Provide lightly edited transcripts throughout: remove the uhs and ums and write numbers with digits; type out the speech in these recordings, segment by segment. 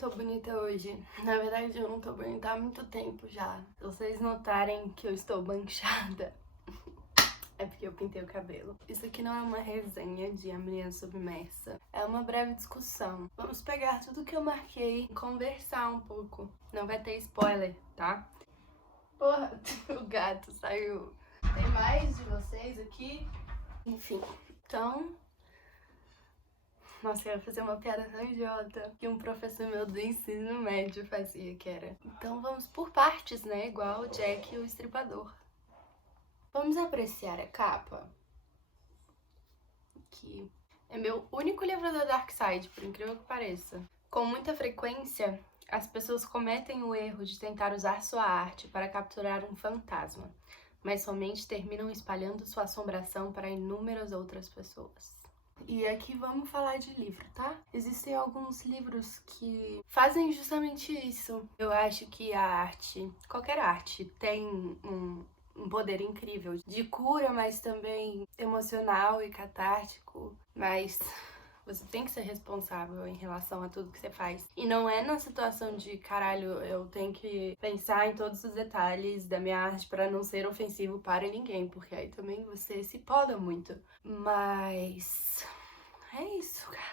tô bonita hoje. Na verdade, eu não tô bonita há muito tempo já. Se vocês notarem que eu estou manchada, é porque eu pintei o cabelo. Isso aqui não é uma resenha de A Menina Submersa. É uma breve discussão. Vamos pegar tudo que eu marquei e conversar um pouco. Não vai ter spoiler, tá? Porra, o gato saiu. Tem mais de vocês aqui? Enfim, então... Nossa, eu ia fazer uma piada tão idiota que um professor meu do ensino médio fazia, que era: então vamos por partes, né? Igual o Jack e o Estripador. Vamos apreciar a capa, que é meu único livro da Dark Side, por incrível que pareça. Com muita frequência, as pessoas cometem o erro de tentar usar sua arte para capturar um fantasma, mas somente terminam espalhando sua assombração para inúmeras outras pessoas. E aqui vamos falar de livro, tá? Existem alguns livros que fazem justamente isso. Eu acho que a arte, qualquer arte, tem um poder incrível de cura, mas também emocional e catártico. Mas você tem que ser responsável em relação a tudo que você faz. E não é na situação de, caralho, eu tenho que pensar em todos os detalhes da minha arte para não ser ofensivo para ninguém, porque aí também você se poda muito. Mas é isso, caras.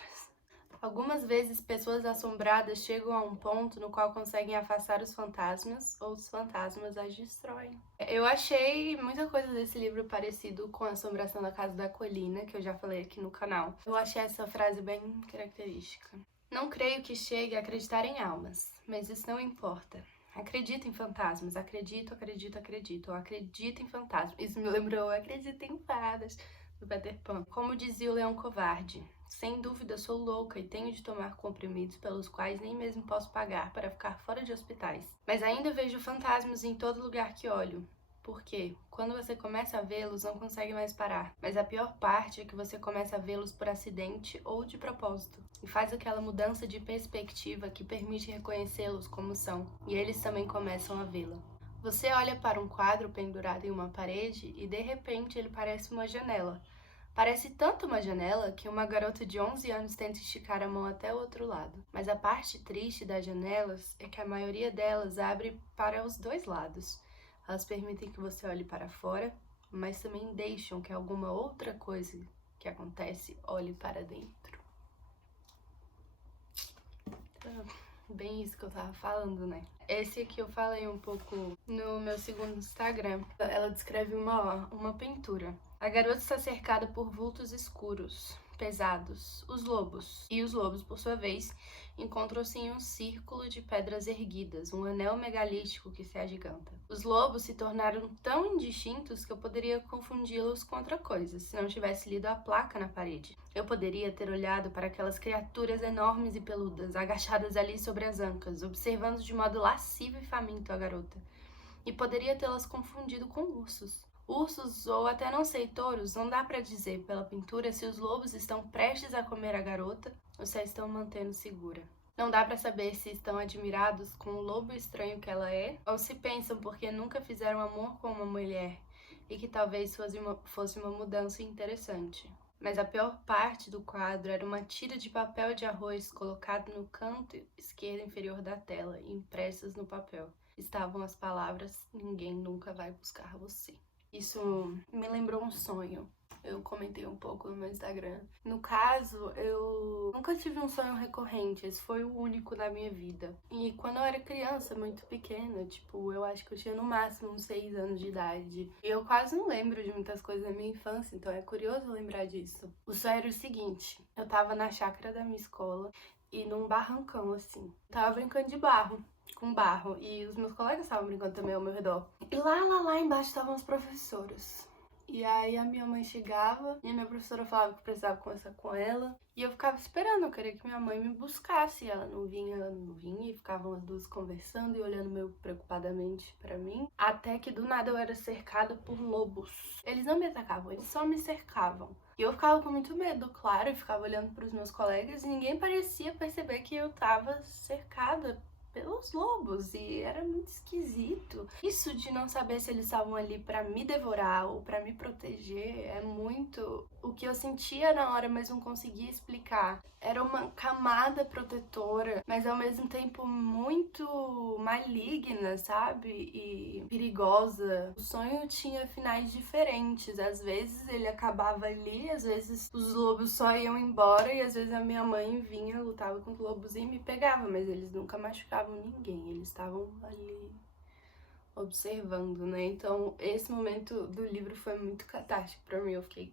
Algumas vezes pessoas assombradas chegam a um ponto no qual conseguem afastar os fantasmas ou os fantasmas as destroem. Eu achei muita coisa desse livro parecido com A Assombração da Casa da Colina, que eu já falei aqui no canal. Eu achei essa frase bem característica. Não creio que chegue a acreditar em almas, mas isso não importa. Acredito em fantasmas, acredito. Eu acredito em fantasmas. Isso me lembrou, eu acredito em fadas, do Peter Pan. Como dizia o Leão Covarde: sem dúvida sou louca e tenho de tomar comprimidos pelos quais nem mesmo posso pagar para ficar fora de hospitais. Mas ainda vejo fantasmas em todo lugar que olho. Porque, quando você começa a vê-los, não consegue mais parar. Mas a pior parte é que você começa a vê-los por acidente ou de propósito. E faz aquela mudança de perspectiva que permite reconhecê-los como são. E eles também começam a vê-la. Você olha para um quadro pendurado em uma parede e de repente ele parece uma janela. Parece tanto uma janela que uma garota de 11 anos tenta esticar a mão até o outro lado. Mas a parte triste das janelas é que a maioria delas abre para os dois lados. Elas permitem que você olhe para fora, mas também deixam que alguma outra coisa que acontece olhe para dentro. Bem isso que eu tava falando, né? Esse aqui eu falei um pouco no meu segundo Instagram. Ela descreve uma pintura. A garota está cercada por vultos escuros, pesados, os lobos. E os lobos, por sua vez, encontram-se em um círculo de pedras erguidas, um anel megalítico que se agiganta. Os lobos se tornaram tão indistintos que eu poderia confundi-los com outra coisa, se não tivesse lido a placa na parede. Eu poderia ter olhado para aquelas criaturas enormes e peludas, agachadas ali sobre as ancas, observando de modo lascivo e faminto a garota. E poderia tê-las confundido com ursos. Ursos, ou até não sei, touros, não dá para dizer pela pintura se os lobos estão prestes a comer a garota ou se a estão mantendo segura. Não dá para saber se estão admirados com o lobo estranho que ela é, ou se pensam porque nunca fizeram amor com uma mulher e que talvez fosse uma mudança interessante. Mas a pior parte do quadro era uma tira de papel de arroz colocado no canto esquerdo inferior da tela, e impressas no papel estavam as palavras: ninguém nunca vai buscar você. Isso me lembrou um sonho. Eu comentei um pouco no meu Instagram. No caso, eu nunca tive um sonho recorrente. Esse foi o único da minha vida. E quando eu era criança, muito pequena, tipo, eu acho que eu tinha no máximo uns 6 anos de idade. E eu quase não lembro de muitas coisas da minha infância, então é curioso lembrar disso. O sonho era o seguinte: eu tava na chácara da minha escola e num barrancão, assim. Tava brincando de barro. Com barro, e os meus colegas estavam brincando também ao meu redor. E lá embaixo estavam os professores. E aí a minha mãe chegava e a minha professora falava que eu precisava conversar com ela. E eu ficava esperando, eu queria que minha mãe me buscasse. Ela não vinha, e ficavam as duas conversando e olhando meio preocupadamente pra mim. Até que do nada eu era cercada por lobos. Eles não me atacavam, eles só me cercavam. E eu ficava com muito medo, claro, e ficava olhando pros meus colegas e ninguém parecia perceber que eu tava cercada pelos lobos e era muito esquisito. Isso de não saber se eles estavam ali pra me devorar ou pra me proteger é muito o que eu sentia na hora, mas não conseguia explicar. Era uma camada protetora, mas ao mesmo tempo muito maligna, sabe? E perigosa. O sonho tinha finais diferentes. Às vezes ele acabava ali, às vezes os lobos só iam embora e às vezes a minha mãe vinha, lutava com os lobos e me pegava, mas eles nunca machucavam ninguém. Eles estavam ali observando, né? Então, esse momento do livro foi muito catártico pra mim. Eu fiquei,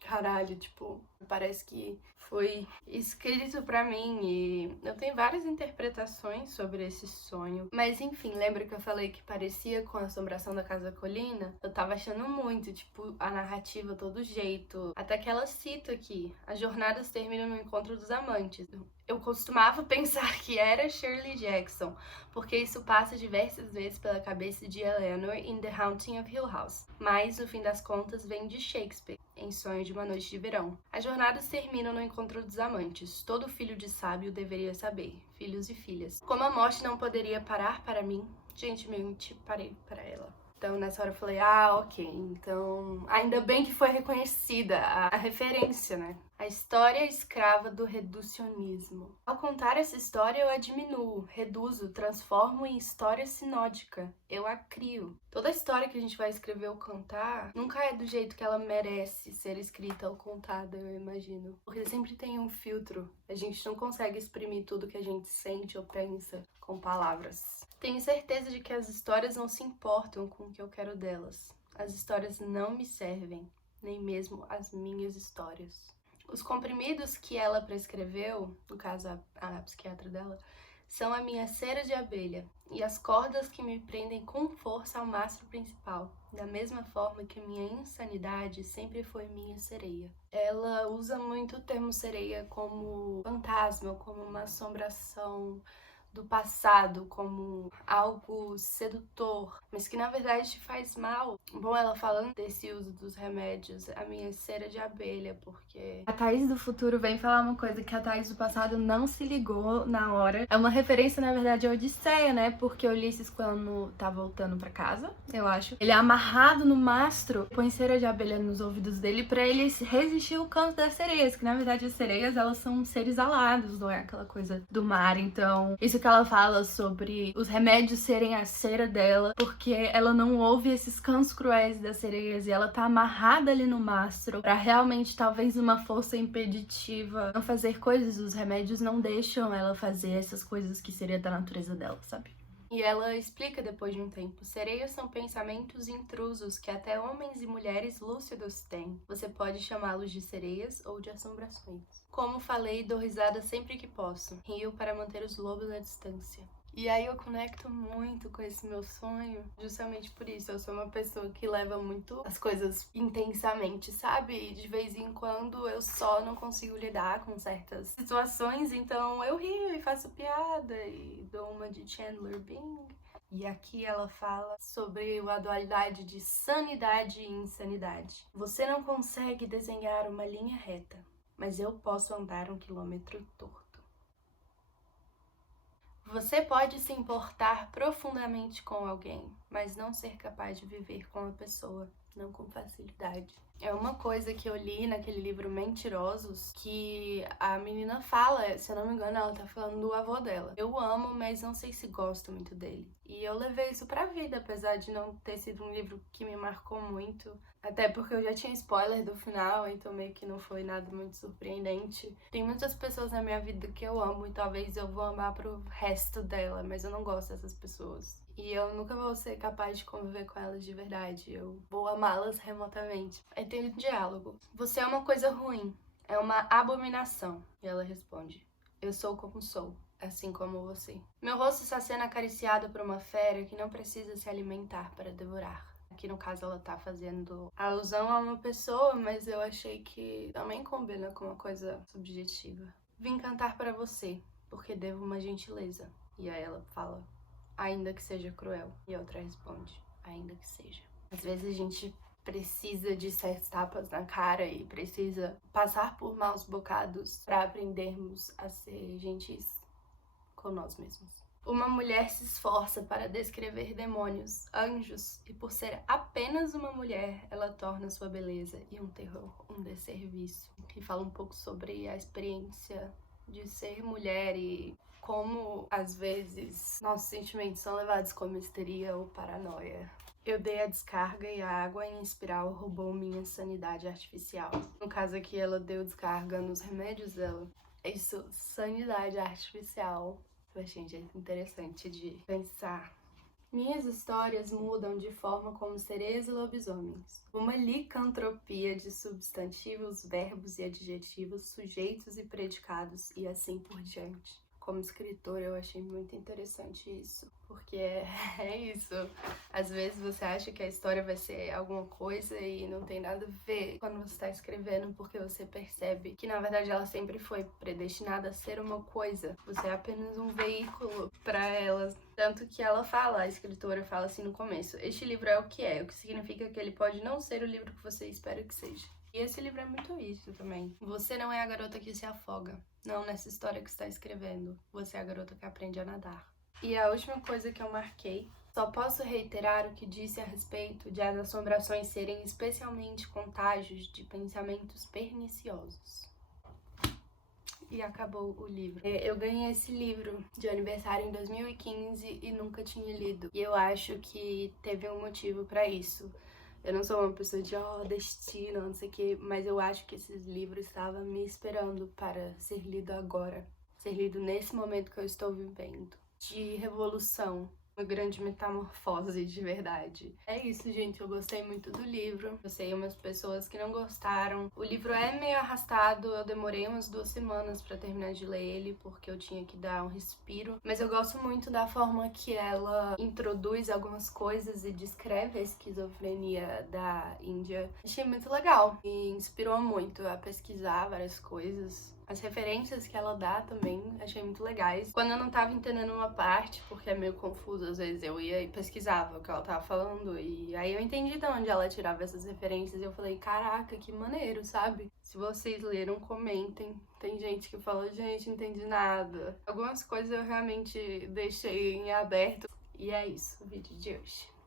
caralho, tipo, parece que foi escrito pra mim e eu tenho várias interpretações sobre esse sonho. Mas enfim, lembra que eu falei que parecia com a Assombração da Casa Colina? Eu tava achando muito, tipo, a narrativa, todo jeito. Até que ela cita aqui, as jornadas terminam no encontro dos amantes. Eu costumava pensar que era Shirley Jackson, porque isso passa diversas vezes pela cabeça de Eleanor em The Haunting of Hill House. Mas, no fim das contas, vem de Shakespeare, em Sonho de uma Noite de Verão. As jornadas terminam no encontro dos amantes. Todo filho de sábio deveria saber, filhos e filhas. Como a morte não poderia parar para mim, gentilmente parei para ela. Então, nessa hora eu falei, ok, então... Ainda bem que foi reconhecida a referência, né? A história escrava do reducionismo. Ao contar essa história, eu a diminuo, reduzo, transformo em história sinódica. Eu a crio. Toda história que a gente vai escrever ou contar nunca é do jeito que ela merece ser escrita ou contada, eu imagino. Porque sempre tem um filtro. A gente não consegue exprimir tudo que a gente sente ou pensa com palavras. Tenho certeza de que as histórias não se importam com o que eu quero delas. As histórias não me servem, nem mesmo as minhas histórias. Os comprimidos que ela prescreveu, no caso a psiquiatra dela, são a minha cera de abelha e as cordas que me prendem com força ao mastro principal, da mesma forma que minha insanidade sempre foi minha sereia. Ela usa muito o termo sereia como fantasma, como uma assombração do passado, como algo sedutor, mas que na verdade te faz mal. Bom, ela falando desse uso dos remédios, a minha cera de abelha, porque a Thaís do futuro vem falar uma coisa que a Thaís do passado não se ligou na hora. É uma referência, na verdade, à Odisseia, né? Porque Ulisses, quando tá voltando pra casa, eu acho, ele é amarrado no mastro, põe cera de abelha nos ouvidos dele pra ele resistir ao canto das sereias, que na verdade as sereias, elas são seres alados, não é aquela coisa do mar. Então, isso que ela fala sobre os remédios serem a cera dela, porque ela não ouve esses cães cruéis das sereias e ela tá amarrada ali no mastro pra realmente, talvez, uma força impeditiva não fazer coisas. Os remédios não deixam ela fazer essas coisas que seria da natureza dela, sabe? E ela explica depois de um tempo: sereias são pensamentos intrusos que até homens e mulheres lúcidos têm. Você pode chamá-los de sereias ou de assombrações. Como falei, dou risada sempre que posso. Rio para manter os lobos à distância. E aí eu conecto muito com esse meu sonho, justamente por isso. Eu sou uma pessoa que leva muito as coisas intensamente, sabe? E de vez em quando eu só não consigo lidar com certas situações, então eu rio e faço piada e dou uma de Chandler Bing. E aqui ela fala sobre a dualidade de sanidade e insanidade. Você não consegue desenhar uma linha reta, mas eu posso andar 1 quilômetro torto. Você pode se importar profundamente com alguém, mas não ser capaz de viver com a pessoa, não com facilidade. É uma coisa que eu li naquele livro Mentirosos, que a menina fala, se eu não me engano, ela tá falando do avô dela. Eu amo, mas não sei se gosto muito dele. E eu levei isso pra vida, apesar de não ter sido um livro que me marcou muito. Até porque eu já tinha spoiler do final, então meio que não foi nada muito surpreendente. Tem muitas pessoas na minha vida que eu amo e talvez eu vou amar pro resto dela, mas eu não gosto dessas pessoas. E eu nunca vou ser capaz de conviver com elas de verdade. Eu vou amá-las remotamente. Aí tem um diálogo. Você é uma coisa ruim. É uma abominação. E ela responde: eu sou como sou, assim como você. Meu rosto está sendo acariciado por uma fera que não precisa se alimentar para devorar. Aqui no caso ela tá fazendo alusão a uma pessoa, mas eu achei que também combina com uma coisa subjetiva. Vim cantar para você, porque devo uma gentileza. E aí ela fala: ainda que seja cruel. E a outra responde: ainda que seja. Às vezes a gente precisa de certos tapas na cara e precisa passar por maus bocados para aprendermos a ser gentis. com nós mesmos. Uma mulher se esforça para descrever demônios, anjos, e por ser apenas uma mulher, ela torna sua beleza e um terror um desserviço. E fala um pouco sobre a experiência de ser mulher e como, às vezes, nossos sentimentos são levados como histeria ou paranoia. Eu dei a descarga e a água em espiral roubou minha sanidade artificial. No caso aqui, ela deu descarga nos remédios dela. Isso, sanidade artificial. Eu achei um jeito interessante de pensar. Minhas histórias mudam de forma como sereias e lobisomens. Uma licantropia de substantivos, verbos e adjetivos, sujeitos e predicados e assim por diante. Como escritora, eu achei muito interessante isso, porque é isso. Às vezes você acha que a história vai ser alguma coisa e não tem nada a ver quando você está escrevendo, porque você percebe que, na verdade, ela sempre foi predestinada a ser uma coisa. Você é apenas um veículo para ela. Tanto que ela fala, a escritora fala assim no começo, este livro é o que significa que ele pode não ser o livro que você espera que seja. E esse livro é muito isso também. Você não é a garota que se afoga. Não nessa história que está escrevendo. Você é a garota que aprende a nadar. E a última coisa que eu marquei. Só posso reiterar o que disse a respeito de as assombrações serem especialmente contágios de pensamentos perniciosos. E acabou o livro. Eu ganhei esse livro de aniversário em 2015 e nunca tinha lido. E eu acho que teve um motivo pra isso. Eu não sou uma pessoa de, destino, não sei o que, mas eu acho que esses livros estavam me esperando para ser lido agora. Ser lido nesse momento que eu estou vivendo. De revolução. Uma grande metamorfose de verdade. É isso, gente. Eu gostei muito do livro. Eu sei umas pessoas que não gostaram. O livro é meio arrastado. Eu demorei umas 2 semanas pra terminar de ler ele, porque eu tinha que dar um respiro. Mas eu gosto muito da forma que ela introduz algumas coisas e descreve a esquizofrenia da Índia. Achei muito legal. E inspirou muito a pesquisar várias coisas. As referências que ela dá também achei muito legais. Quando eu não tava entendendo uma parte, porque é meio confuso, às vezes eu ia e pesquisava o que ela tava falando, e aí eu entendi de onde ela tirava essas referências, e eu falei, caraca, que maneiro, sabe? Se vocês leram, comentem. Tem gente que fala, gente, não entendi nada. Algumas coisas eu realmente deixei em aberto. E é isso, o vídeo de hoje.